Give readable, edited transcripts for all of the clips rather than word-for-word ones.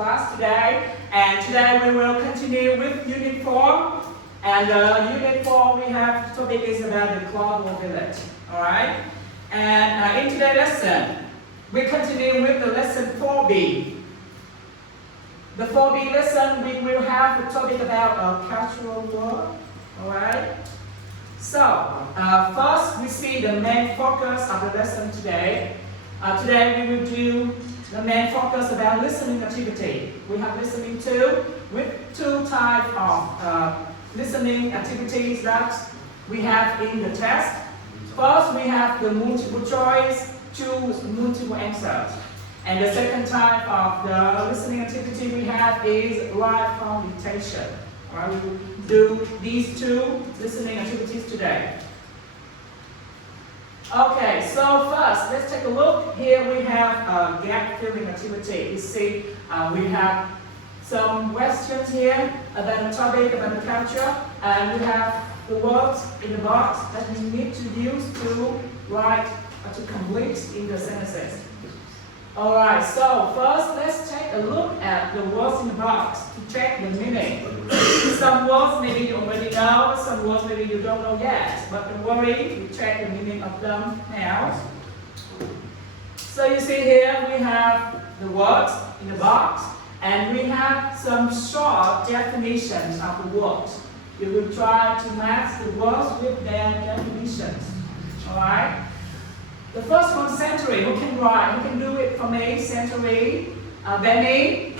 class today. And today we will continue with Unit 4. And Unit 4 we have the topic is about the cloud mobility. Alright? And in today's lesson, we continue with the lesson 4B. The 4B lesson we will have the topic about cultural work. Alright? So, first we see the main focus of the lesson today. Today we will do the main focus about listening activity. We have listening to with two types of listening activities that we have in the test. First, we have the multiple choice, choose multiple answers. And the second type of the listening activity we have is write from dictation. Alright, we will do these two listening activities today. Okay, so first, let's take a look. Here we have a gap filling activity. You see, we have some questions here about the topic, about the culture, and we have the words in the box that we need to use to write or to complete in the sentences. Alright, so first let's take a look at the words in the box to check the meaning. Some words maybe you already know, some words maybe you don't know yet, but don't worry, we check the meaning of them now. So you see here we have the words in the box, and we have some short definitions of the words. We will try to match the words with their definitions. Alright? The first one, century. Who can write? Who can do it for me? Century. Benny?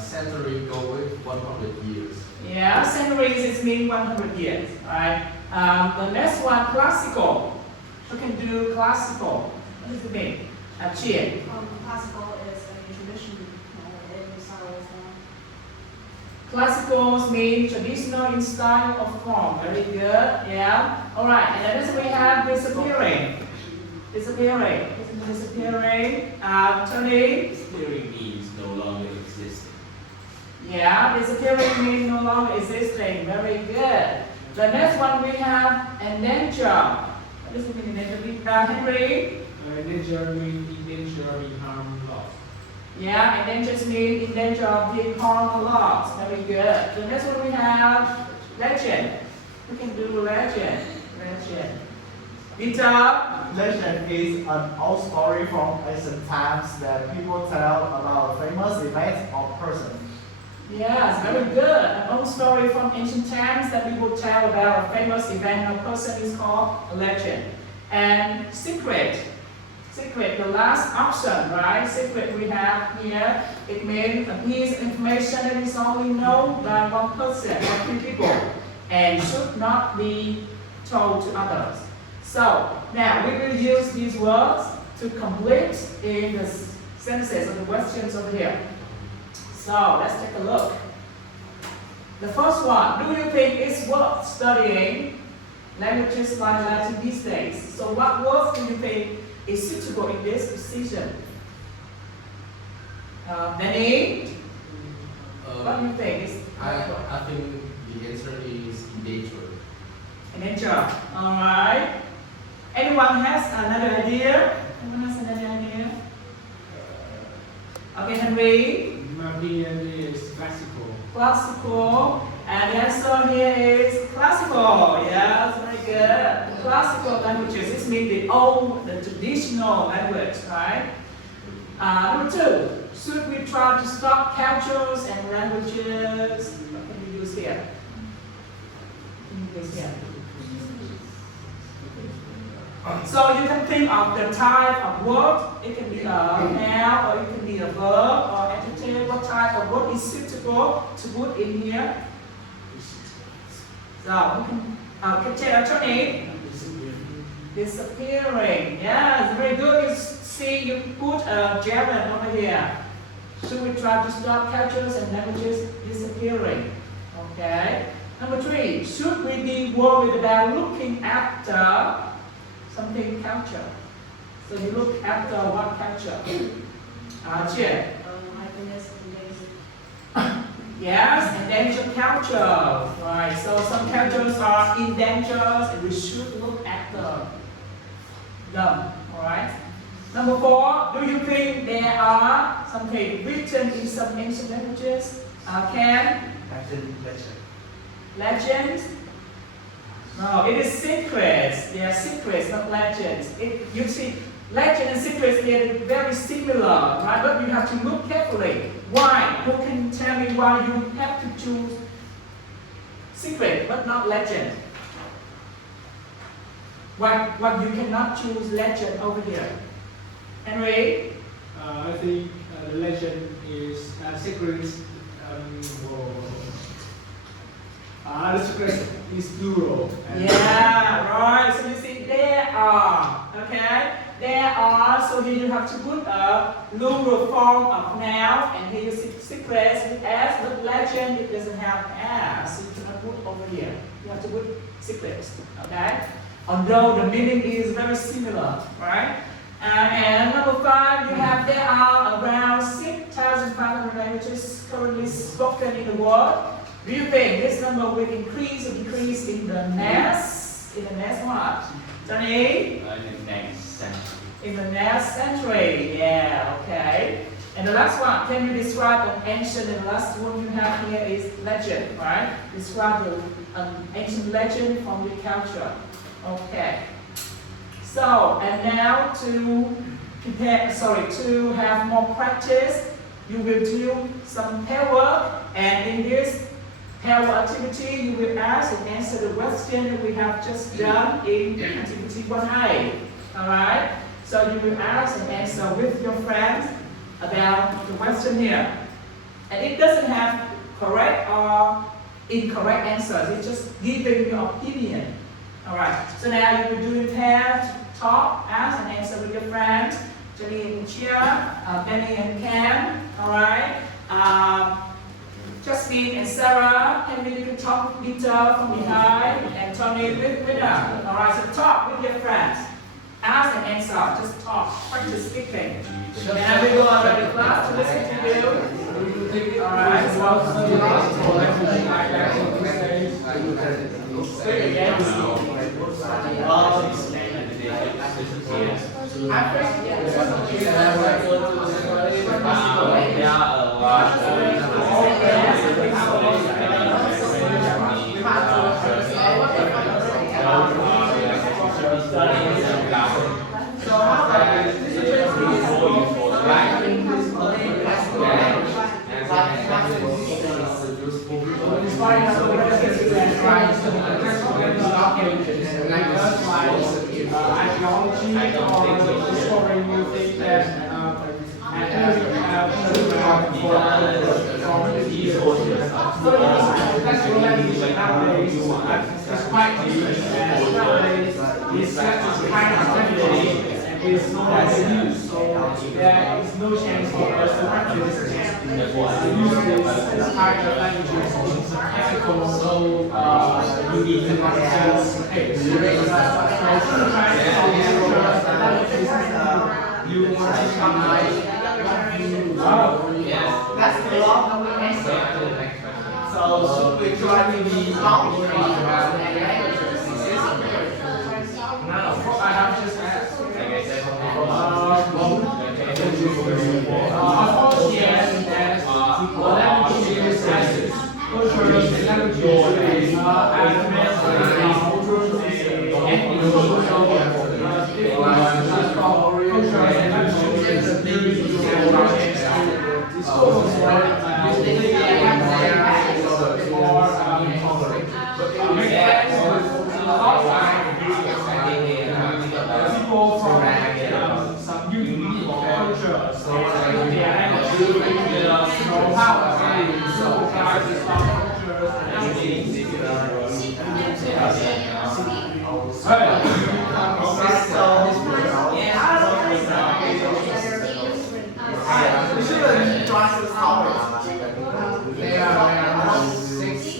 Century go with 100 years. Yeah, centuries is mean 100 years. Right? The next one, classical. Who can do classical? What does it mean? Chien. Classical is a tradition in style or form. Classicals mean traditional in style or form. Very good. Yeah. All right. And then we have disappearing. Disappearing. Disappearing. Tony. Disappearing means no longer existing. Yeah. Disappearing means no longer existing. Very good. The next one we have endanger. What does it mean endanger? Henry. Endanger means in danger of being harmed or lost. Yeah, endanger means in danger of being harmed or lost. Very good. The next one we have legend. We can do legend. Legend. Peter. Legend is an old story from ancient times that people tell about a famous event or person. Yes, very good. An old story from ancient times that people tell about a famous event or person is called a legend. And secret. Secret, the last option, right? Secret we have here, it means a piece of information that is only known by one person or two people and should not be told to others. So, now we will use these words to complete in the sentences of the questions over here. So, let's take a look. The first one, do you think it's worth studying languages like Latin these days? So, what words do you think is suitable in this position? Benny? What do you think? I think the answer is endanger. Endanger. Alright. Anyone has another idea? Anyone has another idea? Okay, Henry. My opinion is classical. Classical. And the answer here is classical. Yes, very good. Classical languages. This means the old, the traditional language, right? Number two. Should we try to stop cultures and languages? What can we use here? So you can think of the type of word. It can be a noun or it can be a verb or adjective. What type of word is suitable to put in here? So we can check Tony. Disappearing. Yes, very good. You see, you put a gerund over here. Should we try to stop cultures and languages disappearing? Okay. Number three. Should we be worried about looking after something culture? So you look after what culture? Chien. Happiness and Yes, endangered culture. Right. So some cultures are endangered, and we should look after them. All right. Number 4, do you think there are something written in some ancient languages? Can? Legends? No, it is secrets. They are secrets, not legends. You see, legend and secrets, they are very similar, right? But you have to look carefully. Why? Who can tell me why you have to choose secret but not legend? Why you cannot choose legend over here? Henry? I think the legend is secrets. The secret is plural. Yeah, right. So you see, there are. Okay? There are. So here you have to put a plural form of noun, and here you see secrets with s, but legend it doesn't have s. So you cannot put over here. You have to put secrets. Okay? Although the meaning is very similar, right? And number 5, you have there are around 6,500 languages currently spoken in the world. Do you think this number will increase or decrease in the next? In the next what? Johnny? In the next century. In the next century, yeah, okay. And the last one, can you describe an ancient, and the last one you have here is legend, right? Describe an ancient legend from your culture. Okay. So, and now to to have more practice, you will do some pair work, and in this pair work activity, you will ask and answer the question that we have just done in activity 1A. Alright? So you will ask and answer with your friends about the question here. And it doesn't have correct or incorrect answers, it's just giving your opinion. Alright, so now you will do in pairs, talk, ask and answer with your friends. Jenny and Chia, Benny and Cam, alright. Justine and Sarah, Henry, you can talk with Peter from behind, and Tony with her. Alright, so talk with your friends. Ask and answer, just talk, practice speaking. And I will go on to the class to listen to you. Alright, archaeology or discovering new things that natural language nowadays is quite new, and nowadays it's kind of technology and it's no longer used, so there is no chance for us to practice use this kind of languages in some ethical, unique case. You want to recognize that's the long answer. So should we try to be long about languages? No, I have just asked. Of course, yes, as languages as cultures and languages people from some unique cultures, so they are power, so cultures we shouldn't try to solve it. They are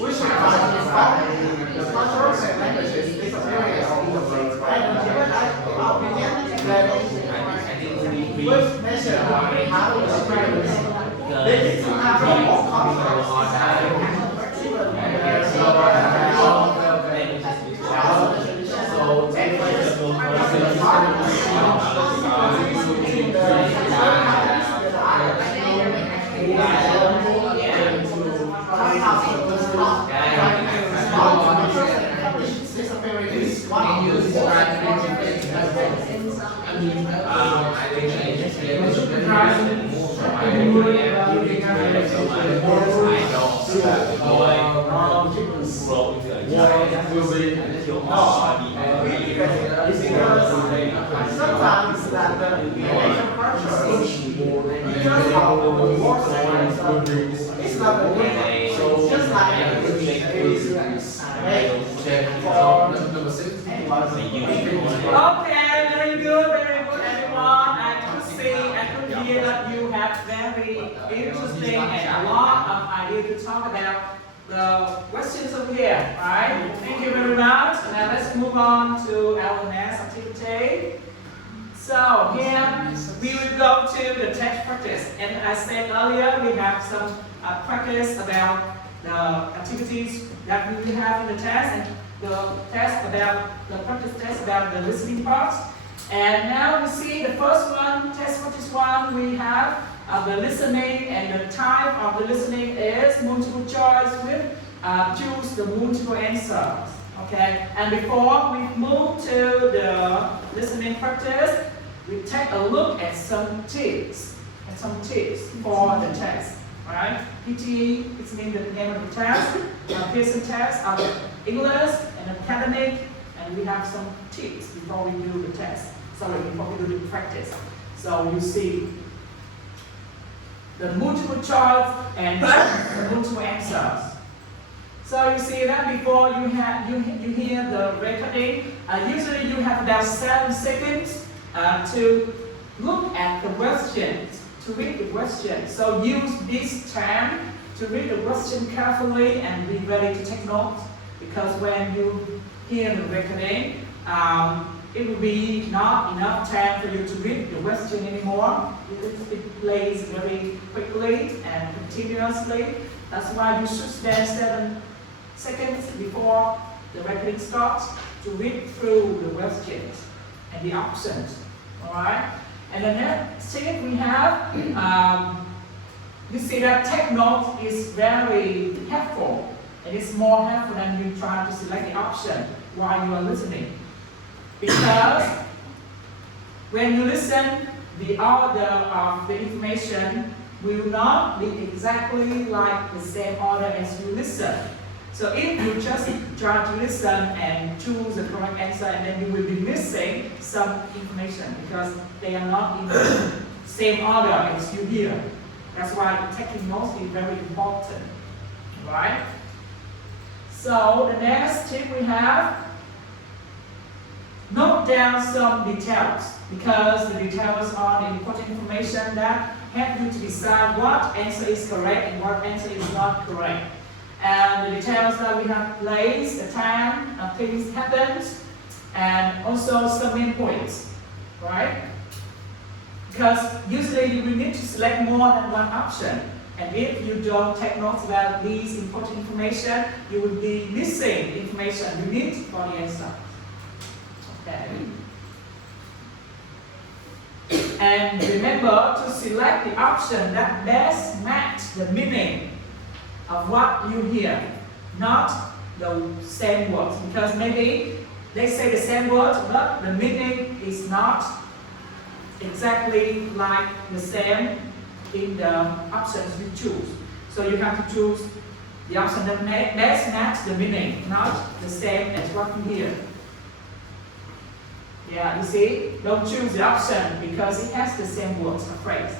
we should try to solve it. The cultures and languages disappearing all over the world. And given our opinion that with measure how to experience, they need to have their own culture. So Sometimes that the innovation pressure because of the work it's not the way. It's just like Number 6. Okay, very good, everyone. I could see, I could hear that you have very interesting and a lot of ideas to talk about the questions over here, right? Thank you very much. Now let's move on to our next activity. So here we will go to the text practice, and I said earlier we have some practice about the activities that we will have in the test, and the test about the practice test about the listening parts. And now we see the first one, test practice one. We have the listening, and the type of the listening is multiple choice with choose the multiple answers. Okay, and before we move to the listening practice, we take a look at some tips for the test. Right? PTE is named the name of the test. Pearson test are English and academic, and we have some tips before we do the test. Sorry, before we do the practice. So you see the multiple choice and the multiple answers. So you see that before you hear the recording, usually you have about 7 seconds to look at the questions, to read the question. So use this time to read the question carefully and be ready to take notes, because when you hear the recording, it will be not enough time for you to read the question anymore. It plays very quickly and continuously. That's why you should spend 7 seconds before the recording starts to read through the questions and the options. Alright? And the next tip we have, you see that take notes is very helpful. And it's more helpful than you try to select the option while you are listening. Because when you listen, the order of the information will not be exactly like the same order as you listen. So if you just try to listen and choose the correct answer, and then you will be missing some information because they are not in the same order as you hear. That's why taking notes is very important. Right? So the next tip we have, note down some details, because the details are the important information that help you to decide what answer is correct and what answer is not correct. And the details that we have place, the time, things happens, and also some main points, right? Because usually you will need to select more than one option. And if you don't take notes about these important information, you will be missing information you need for the answer. Okay. And remember to select the option that best match the meaning of what you hear, not the same words. Because maybe they say the same words, but the meaning is not exactly like the same in the options you choose. So you have to choose the option that best match the meaning, not the same as what you hear. Yeah, you see, don't choose the option because it has the same words or phrase.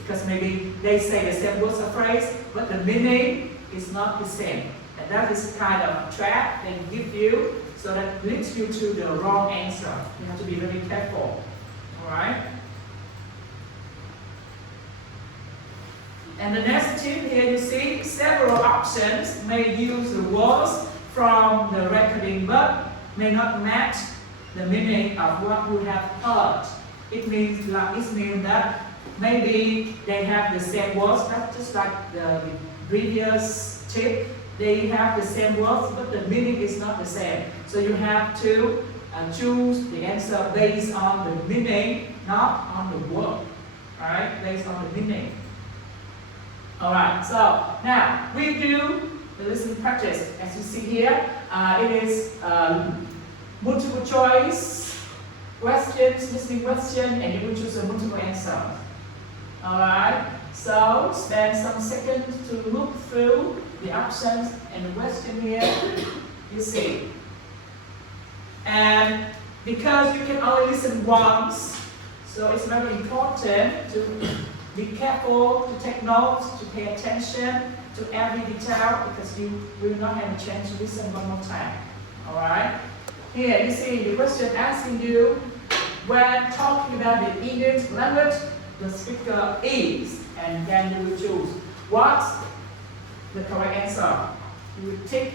Because maybe they say the same words or phrase, but the meaning is not the same. And that is kind of a trap they give you, so that leads you to the wrong answer. You have to be very careful. Alright? And the next tip here, you see several options may use the words from the recording but may not match the meaning of what you have heard. It means that maybe they have the same words, not just like the previous tip. They have the same words, but the meaning is not the same. So you have to choose the answer based on the meaning, not on the word. Right? Based on the meaning. Alright, so now we do the listening practice. As you see here, it is multiple choice questions, listening question, and you will choose a multiple answer. Alright, So spend some seconds to look through the options and the question here. You see. And because you can only listen once, so it's very important to be careful, to take notes, to pay attention to every detail, because you will not have a chance to listen one more time. Alright? Here you see the question asking you, when talking about the English language, the speaker is, and then you will choose what's the correct answer. You will tick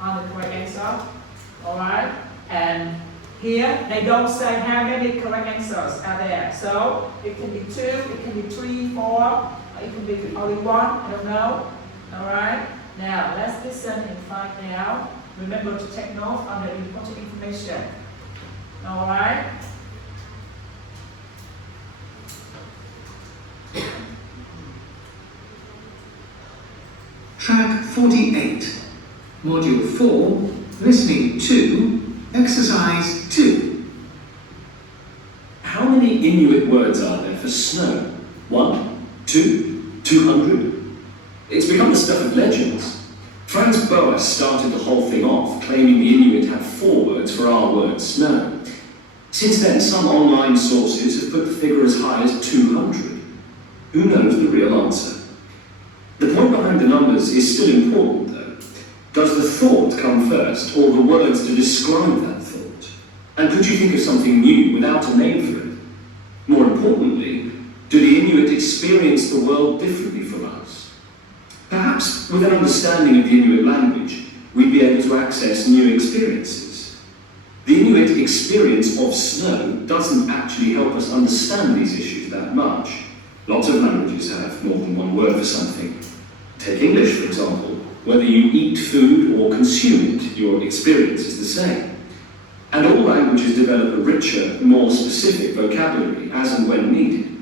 on the correct answer. Alright? And here they don't say how many correct answers are there. So it can be 2, it can be 3, 4, or it can be only 1, I don't know. Alright? Now let's listen and find out. Remember to take note on the important information. Alright? Track 48, Module 4, Listening 2, Exercise 2. How many Inuit words are there for snow? 1, 2, 200? It's become the stuff of legends. Franz Boas started the whole thing off, claiming the Inuit have 4 words for our word snow. Since then, some online sources have put the figure as high as 200. Who knows the real answer? The point behind the numbers is still important, though. Does the thought come first, or the words to describe that thought? And could you think of something new without a name for it? More importantly, do the Inuit experience the world differently from us? Perhaps with an understanding of the Inuit language, we'd be able to access new experiences. The Inuit experience of snow doesn't actually help us understand these issues that much. Lots of languages have more than one word for something. Take English, for example. Whether you eat food or consume it, your experience is the same. And all languages develop a richer, more specific vocabulary as and when needed.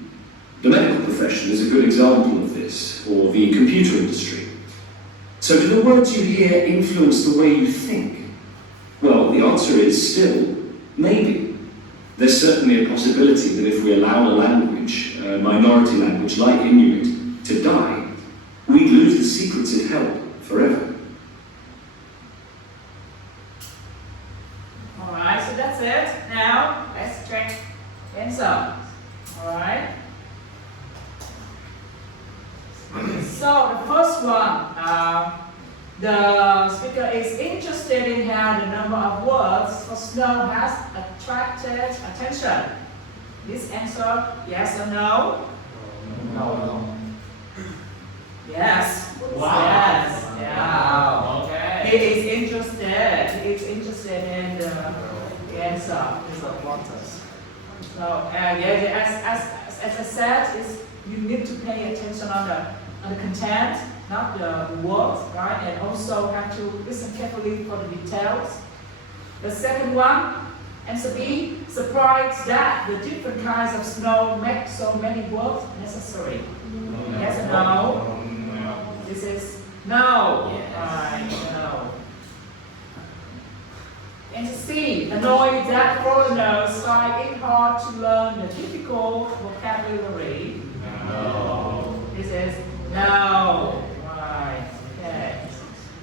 The medical profession is a good example of this, or the computer industry. So do the words you hear influence the way you think? Well, the answer is still, maybe. There's certainly a possibility that if we allow a language, a minority language like Inuit, to die, we'd lose the secrets it held forever. Alright, so that's it. Now, let's check the answer. Alright? So, the first one, the speaker is interested in how the number of words for snow has attracted attention. This answer, yes or no? No. Yes. Wow. Yes. Yeah. Wow. Okay. He is interested. He is interested in the answer. So, as I said, you need to pay attention on the content, not the words, right? And also have to listen carefully for the details. The second one, answer B, surprised that the different kinds of snow make so many words necessary. Yes or no? This is no. Yes. Alright, no. Answer C, annoyed that foreigners find it hard to learn the difficult vocabulary. No. This is no. Right, okay.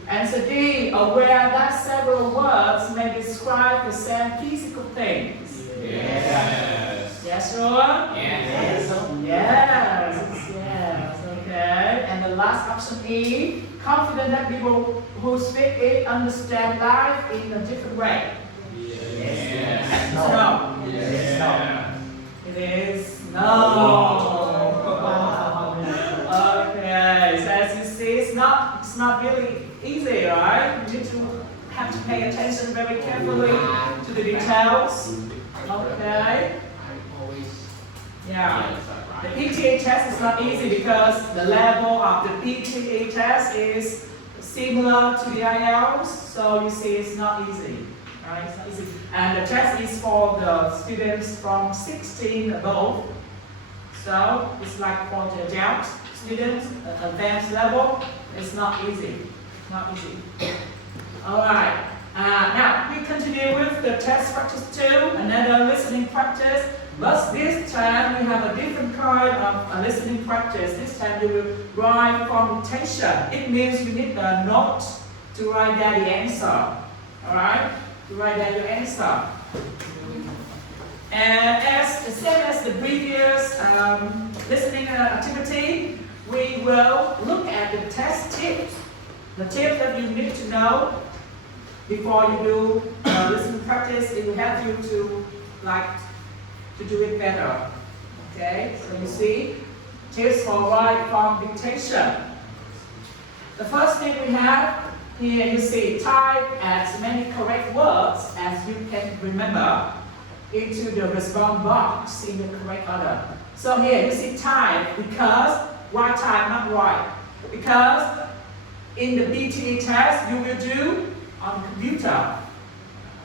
Answer D, aware that several words may describe the same physical things. Yes. Yes, sure? Yes. Yes, okay. And the last option E, confident that people who speak it understand life in a different way. Yes. No. Yes. It is no. Okay, so as you see, it's not really easy, right? You need to have to pay attention very carefully to the details. Okay. Yeah. The PTEA test is not easy because the level of the PTEA test is similar to the IELTS, so you see it's not easy, right? It's not easy. And the test is for the students from 16 above, so it's like for the adult students, advanced level, it's not easy. Not easy. All right. Now we continue with the test practice 2, another listening practice. But this time we have a different kind of listening practice. This time you will write from dictation. It means you need a note to write down the answer. Alright? To write down your answer. And as the same as the previous listening activity, we will look at the test tips. The tips that you need to know before you do listening practice. It will help you to do it better. Okay, so you see, tips for write from dictation. The first thing we have here, you see, type as many correct words as you can remember into the response box in the correct order. So here you see type, because why type, not write? Because in the PTEA test you will do on computer.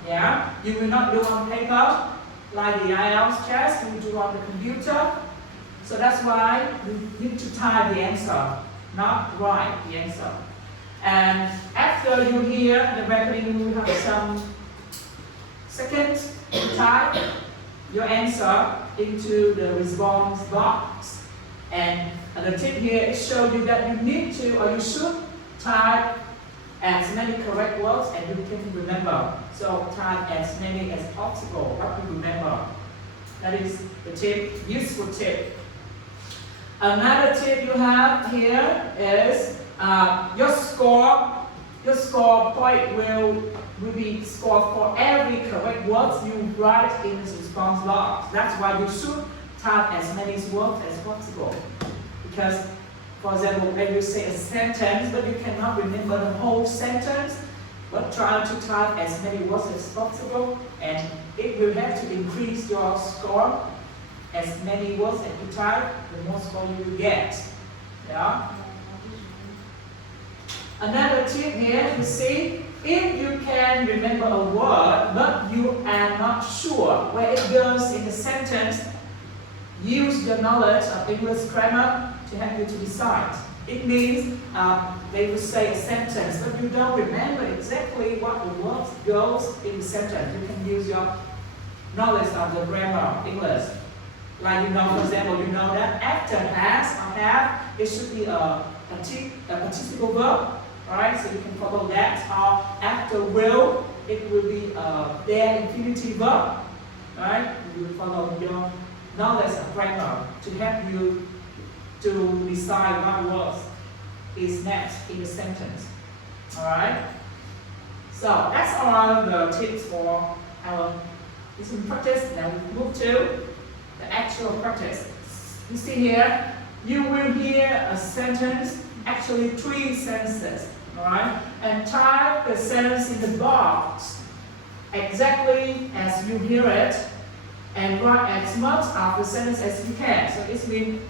Yeah, you will not do on paper like the IELTS test. You will do on the computer. So that's why you need to type the answer, not write the answer. And after you hear the recording, you will have some seconds to type your answer into the response box. And the tip here is show you that you need to, or you should, type as many correct words as you can remember. So type as many as possible what you remember. That is the tip, useful tip. Another tip you have here is your score point will be scored for every correct words you write in the response box. That's why you should type as many words as possible. Because, for example, when you say a sentence, but you cannot remember the whole sentence, but try to type as many words as possible, and it will have to increase your score. As many words as you type, the more score you will get. Yeah. Another tip here, you see, if you can remember a word, but you are not sure where it goes in the sentence, use your knowledge of English grammar to help you to decide. It means they will say a sentence, but you don't remember exactly what the word goes in the sentence. You can use your knowledge of the grammar of English. Like, you know, for example, you know that after has or have, it should be a participle verb, right? So you can follow that. Or after will, it will be their infinitive verb, right? You will follow your knowledge of grammar to help you to decide what word is next in the sentence. All right? So that's all the tips for our listening practice. Now we move to the actual practice. You see here, you will hear a sentence, actually 3 sentences, alright? And type the sentence in the box exactly as you hear it, and write as much of the sentence as you can. So it means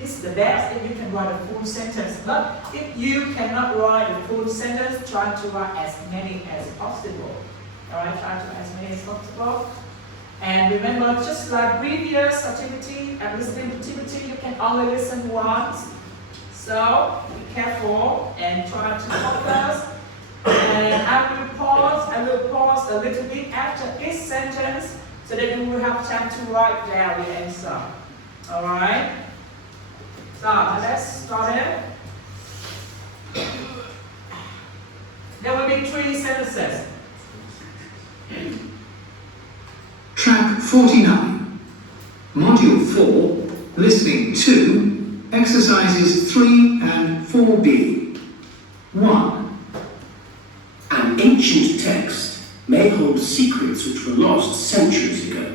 it's the best if you can write a full sentence. But if you cannot write a full sentence, try to write as many as possible. Alright, try to write as many as possible. And remember, just like previous activity and listening activity, you can only listen once. So be careful and try to focus. And I will pause a little bit after each sentence so that you will have time to write down the answer. Alright? So let's start it. There will be 3 sentences. Track 49. Module 4, Listening 2, Exercises 3 and 4B. 1. An ancient text may hold secrets which were lost centuries ago.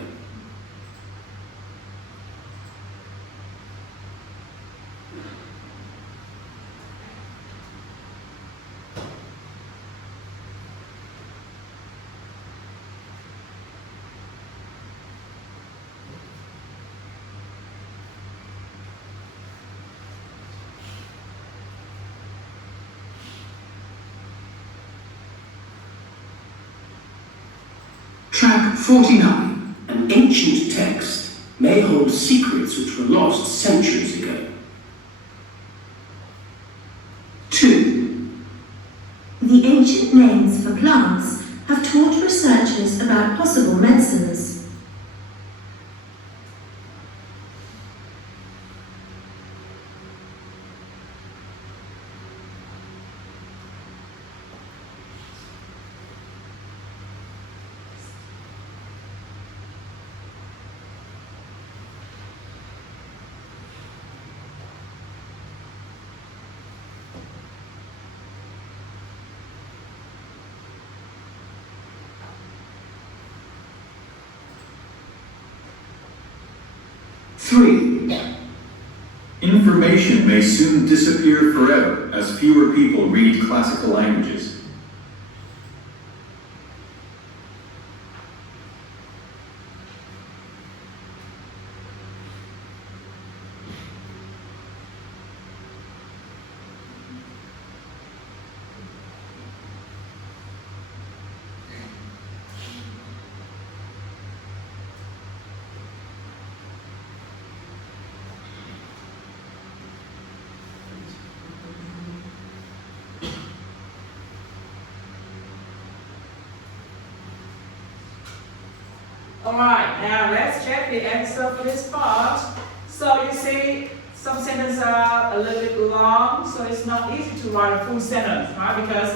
Track 49. An ancient text may hold secrets which were lost centuries ago. 2. The ancient names for plants have taught researchers about possible medicines. 3. Information may soon disappear forever as fewer people read classical languages. Alright, now let's check the answer for this part. So you see, some sentences are a little bit long, so it's not easy to write a full sentence, right? Because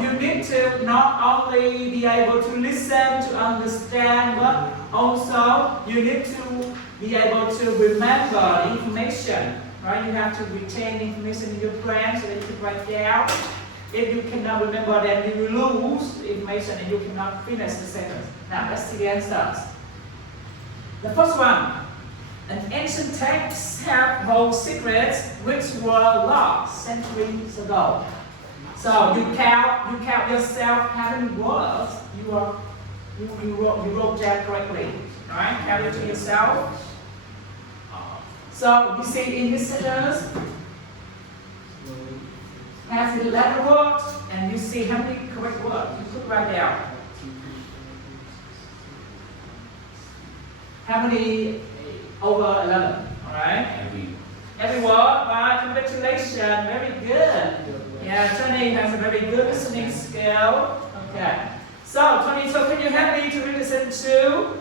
you need to not only be able to listen, to understand, but also you need to be able to remember the information, right? You have to retain information in your brain so that you can write down. If you cannot remember, then you will lose the information and you cannot finish the sentence. Now, let's see the answers. The first one. An ancient text hold secrets which were lost centuries ago. So you count yourself how many words you wrote that correctly, right? Count it to yourself. So you see in this sentence has 11 words, and you see how many correct words you could write down. How many over 11? All right. Every word. Right. Congratulations. Very good. Yeah, Tony has a very good listening skill. Okay. So, Tony, so can you help me to listen to?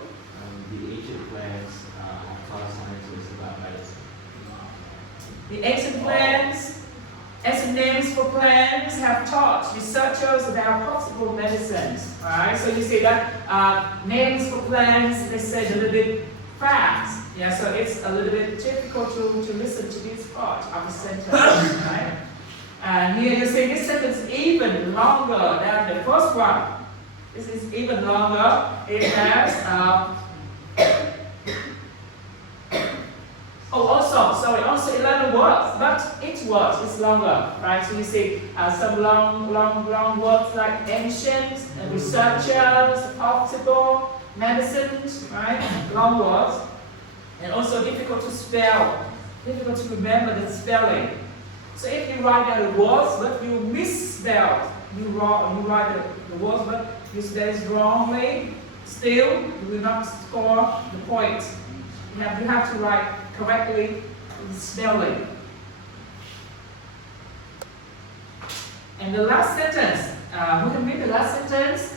The ancient plans have taught scientists about medicine. The ancient plants, ancient names for plants have taught researchers about possible medicines. Right. So you see that names for plants, they say a little bit fast. Yeah, so it's a little bit difficult to listen to this part of the sentence, right? And here you see this sentence is even longer than the first one. This is even longer. It has, also 11 words, but each word is longer, right? So you see some long words like ancient, researchers, possible, medicines, right? Long words. And also difficult to spell, difficult to remember the spelling. So if you write down the words but you misspell, you write the words but you spell it wrongly, still you will not score the point. You have to write correctly the spelling. And the last sentence, who can read the last sentence?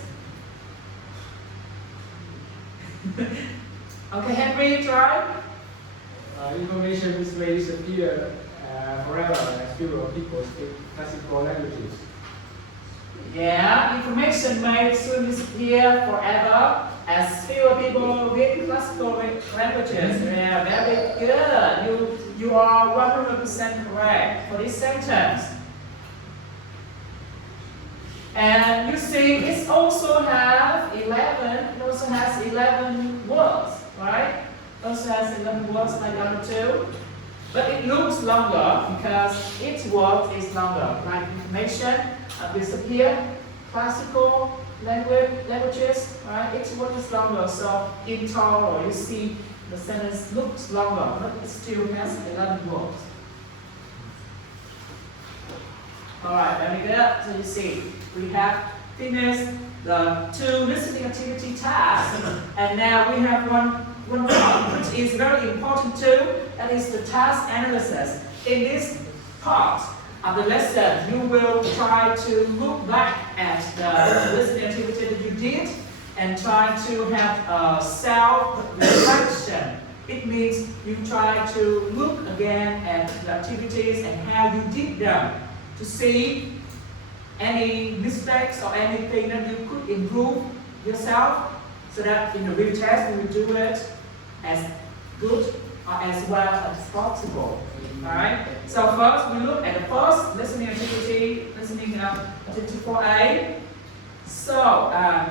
Okay, Henry, try. Information may disappear forever as fewer people speak classical languages. Yeah, information may soon disappear forever as fewer people read classical languages. Yeah, very good. You are 100% correct for this sentence. And you see, it also has 11 words, right? Also has 11 words like number 2. But it looks longer because each word is longer. Like information, disappear, classical languages, right? Each word is longer. So in total, you see the sentence looks longer, but it still has 11 words. Alright, very good. So you see, we have finished the 2 listening activity tasks, and now we have one part which is very important too, that is the task analysis. In this part of the lesson, you will try to look back at the listening activity that you did and try to have a self-reflection. It means you try to look again at the activities and how you did them to see any mistakes or anything that you could improve yourself, so that in the real test you will do it as good or as well as possible. Alright? So first we look at the first listening activity, listening activity 4A. So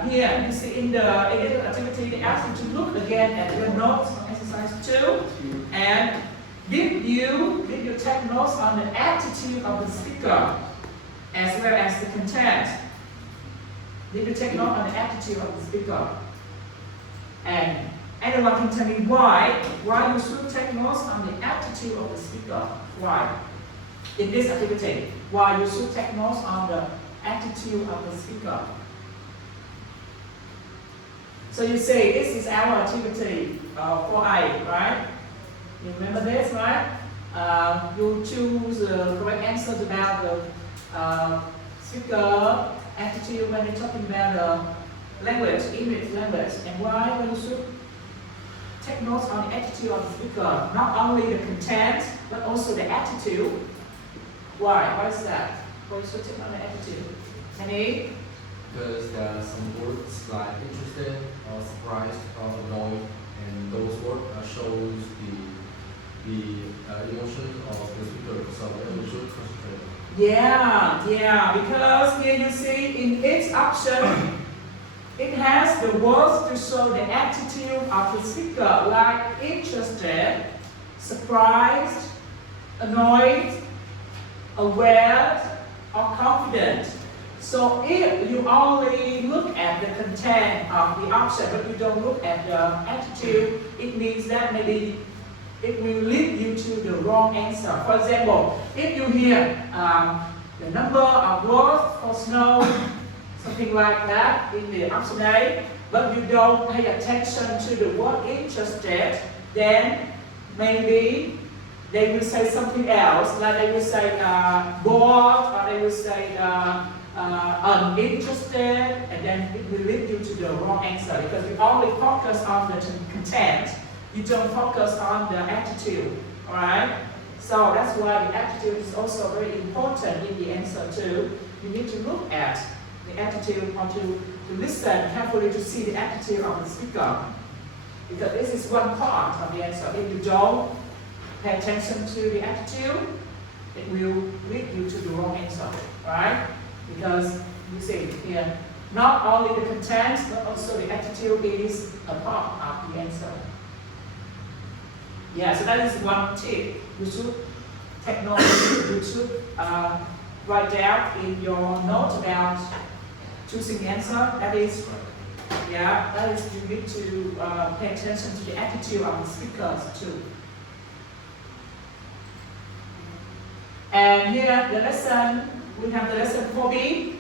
here you see in the activity, they ask you to look again at your notes on exercise 2 and did you take notes on the attitude of the speaker as well as the content? Did you take note on the attitude of the speaker? And anyone can tell me why you should take notes on the attitude of the speaker? Why? In this activity, why you should take notes on the attitude of the speaker? So you say this is our activity 4A, right? You remember this, right? You choose the correct answer about the speaker attitude when you're talking about the language, English language, and why you should take notes on the attitude of the speaker, not only the content but also the attitude. Why? Why is that? Why you should take on the attitude? Any? Because there are some words like interested or surprised or annoyed, and those words shows the emotion of the speaker, so we should concentrate. Yeah, because here you see in each option, it has the words to show the attitude of the speaker, like interested, surprised, annoyed, aware, or confident. So if you only look at the content of the option, but you don't look at the attitude, it means that maybe it will lead you to the wrong answer. For example, if you hear the number of words for snow, something like that in the option A, but you don't pay attention to the word interested, then maybe they will say something else, like they will say bored, or they will say uninterested, and then it will lead you to the wrong answer because you only focus on the content. You don't focus on the attitude, alright? So that's why the attitude is also very important in the answer too. You need to look at the attitude or to listen carefully to see the attitude of the speaker. Because this is one part of the answer. If you don't pay attention to the attitude, it will lead you to the wrong answer, right? Because you see here, not only the content, but also the attitude is a part of the answer. Yeah, so that is one tip. You should take note, you should write down in your note about choosing the answer. That is, you need to pay attention to the attitude of the speakers too. And here, the lesson, we have the lesson 4B.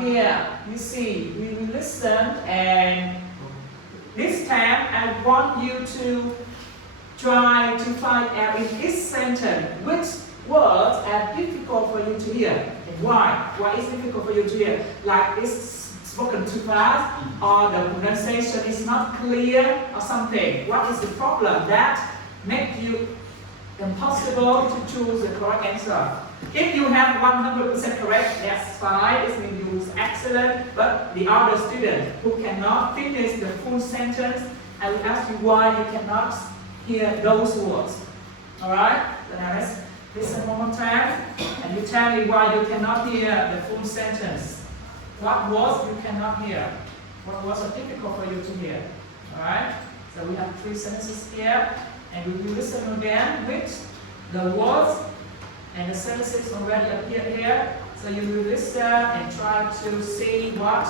Here, you see, we will listen, and this time I want you to try to find out in each sentence which words are difficult for you to hear and why. Why is it difficult for you to hear? Like it's spoken too fast, or the pronunciation is not clear, or something. What is the problem that makes you impossible to choose the correct answer? If you have 100% correct, that's fine. It means you was excellent. But the other student who cannot finish the full sentence, I will ask you why you cannot hear those words. All right? So now let's listen one more time, and you tell me why you cannot hear the full sentence. What words you cannot hear? What words are difficult for you to hear? All right? So we have 3 sentences here, and we will listen again with the words and the sentences already appear here. So you will listen and try to see what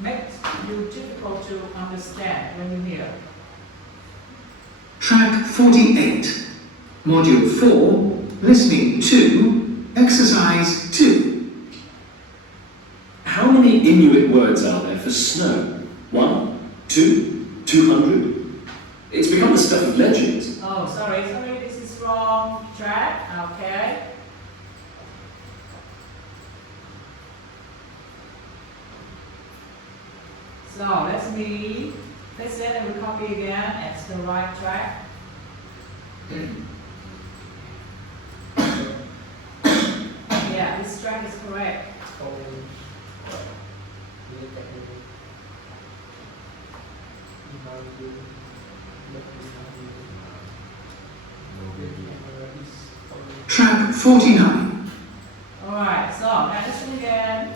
makes you difficult to understand when you hear. Track 48, Module 4, Listening 2, Exercise 2. How many Inuit words are there for snow? 1, 2, 200? It's become the stuff of legends. Oh, sorry, this is wrong track. Okay. So let's listen and we copy again. It's the right track. Yeah, this track is correct. Track 49. Alright, so now listen again.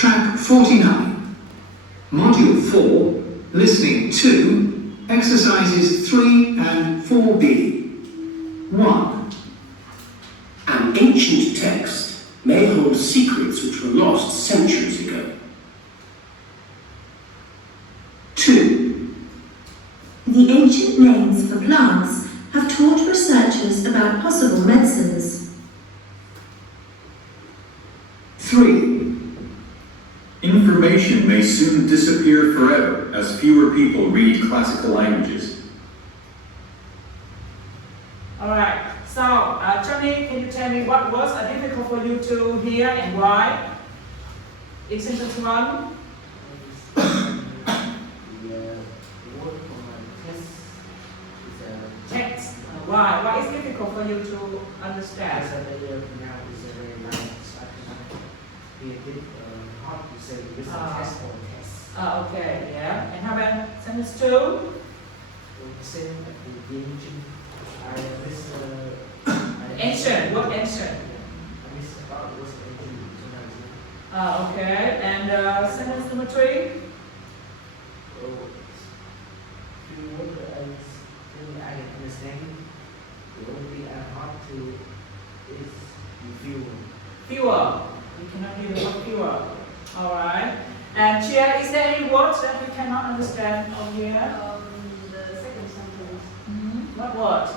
Track 49. Module 4, Listening 2, Exercises 3 and 4B. 1. An ancient text may hold secrets which were lost centuries ago. 2. The ancient names for plants have taught researchers about possible medicines. 3. Information may soon disappear forever as fewer people read classical languages. Alright, so Johnny, can you tell me what words are difficult for you to hear and why? In sentence 1. Text. Why? Why is difficult for you to understand? Okay, yeah. And how about sentence 2? Ancient. What ancient? Okay. And sentence number 3? Fewer. You cannot hear the word fewer. Alright. And Chia, is there any words that we cannot understand on here? The second sentence. What word?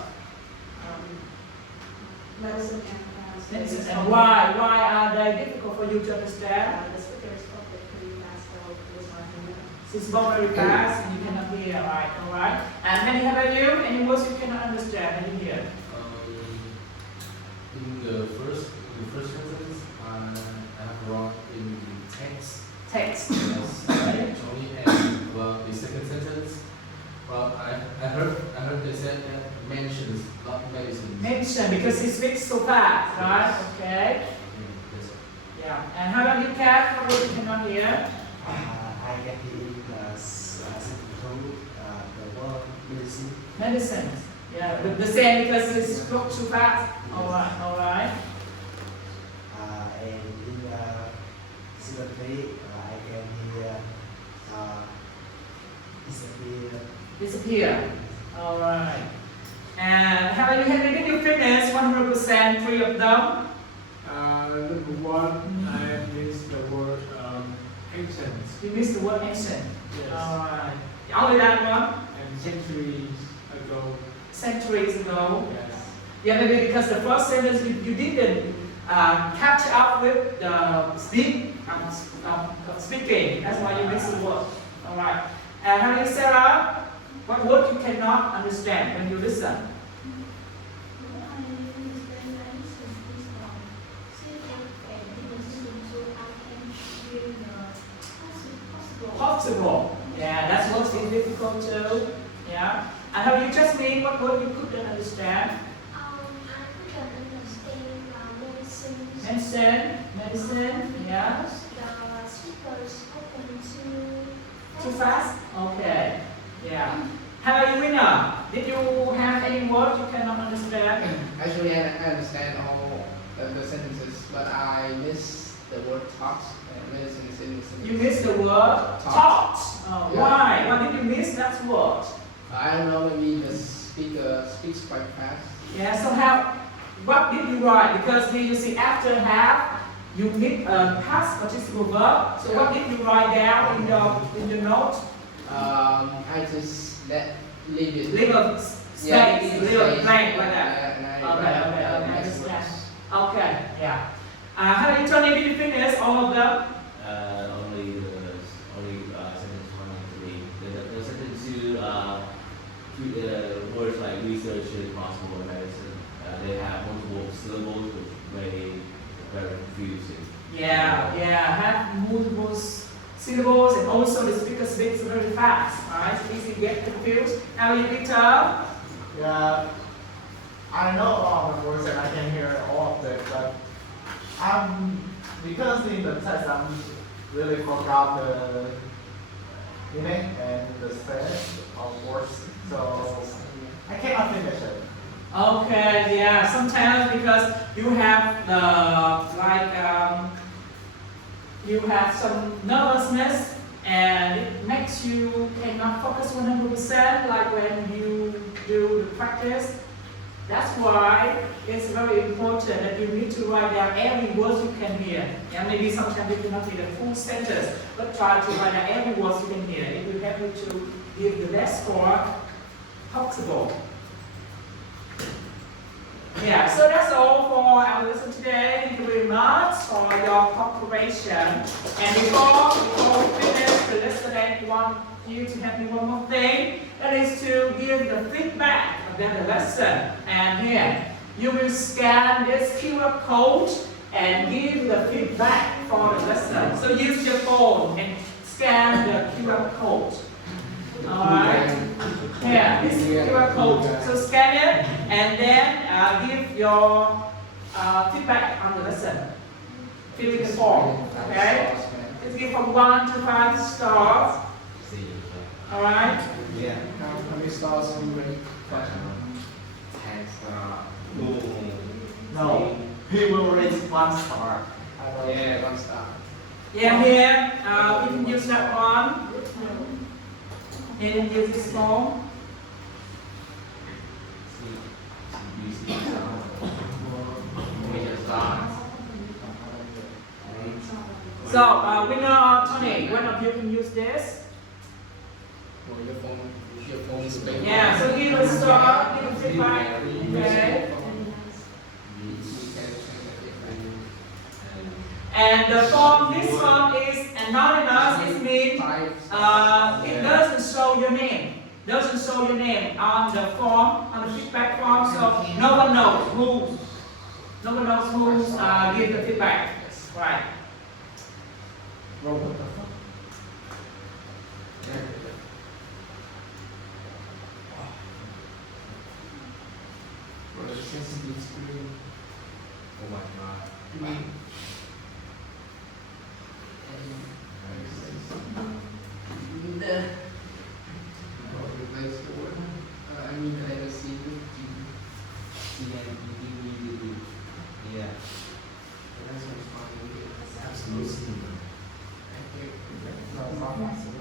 Medicine Medicine. And why? Why are they difficult for you to understand? The speaker spoke it pretty fast, so it was hard to hear. She spoke very fast and you cannot hear. Alright. And Henny, how about you? Any words you cannot understand and you hear? In the first sentence, I have wrote in the text. Text. Yes, Johnny, and well, the second sentence, well, I heard they said that mentions, not medicine. Mention, because he speaks so fast, right? Okay. Yes. Yeah. And how about you, Kat? What words you cannot hear? I get the sentence the word medicine. Medicine. Yeah, the same because he spoke too fast. Alright. And in sympathy, I can hear Disappear. Alright. And how about you, Henry? Did you finish 100% 3 of them? Number 1, I missed the word ancient. You missed the word ancient. Yes. Alright. Only that one? And centuries ago. Centuries ago. Yes. Yeah, maybe because the first sentence you didn't catch up with the speaking. That's why you missed the word. Alright. And how about you, Sarah? What word you cannot understand when you listen? Possible. Yeah, that's what's difficult too. Yeah. And how you just mean what word you couldn't understand? Medicine. Yeah. Too fast? Okay. Yeah. How about you, Winner? Did you have any words you cannot understand? Actually, I understand all the sentences, but I miss the word talks and medicine is in the sentence. You missed the word talks. Oh, Yeah. Why? Why did you miss that word? I don't know, maybe the speaker speaks quite fast. Yeah, so what did you write? Because here you see after have, you need a past participle verb. So what did you write down in the note? I just leave it. Leave a space, leave a blank like that. Okay, I understand. Okay, yeah. How about you, Tony? Did you finish all of them? Only sentence 1 and 3. The sentence 2, words like research is possible in medicine. They have multiple syllables, which may be very confusing. Yeah, have multiple syllables, and also the speaker speaks very fast, right? So easy to get confused. How are you, Victor? Yeah, I know all the words and I can hear all of them, but because in the test I really forgot the meaning and the sense of words, so I cannot finish it. Okay, yeah. Sometimes because you have the you have some nervousness and it makes you cannot focus 100% like when you do the practice. That's why it's very important that you need to write down every word you can hear. Yeah, maybe sometimes you cannot read a full sentence, but try to write down every word you can hear. It will help you to give the best score possible. Yeah, so that's all for our lesson today. Thank you very much for your cooperation. And before we finish the lesson, I want you to help me one more thing. That is to give the feedback about the lesson. And here, you will scan this QR code and give the feedback for the lesson. So use your phone and scan the QR code. Alright, here, this QR code. So scan it and then give your feedback on the lesson. Fill in the form. Okay? Let's give from 1 to 5 stars. Alright? Yeah. How many stars do you rate? 10 star. No. He will rate 1 star. I will rate 1 star. Yeah, here, you can use that one. And use this form. So, winner or Tony, one of you can use this. Your phone is big. Yeah, so give a star, give a feedback. Okay. And the form, this form is anonymous. It means it doesn't show your name. Doesn't show your name on the form, on the feedback form. So no one knows who. No one knows who give the feedback. Right. What the fuck? Oh my god. Yeah. Absolutely. No,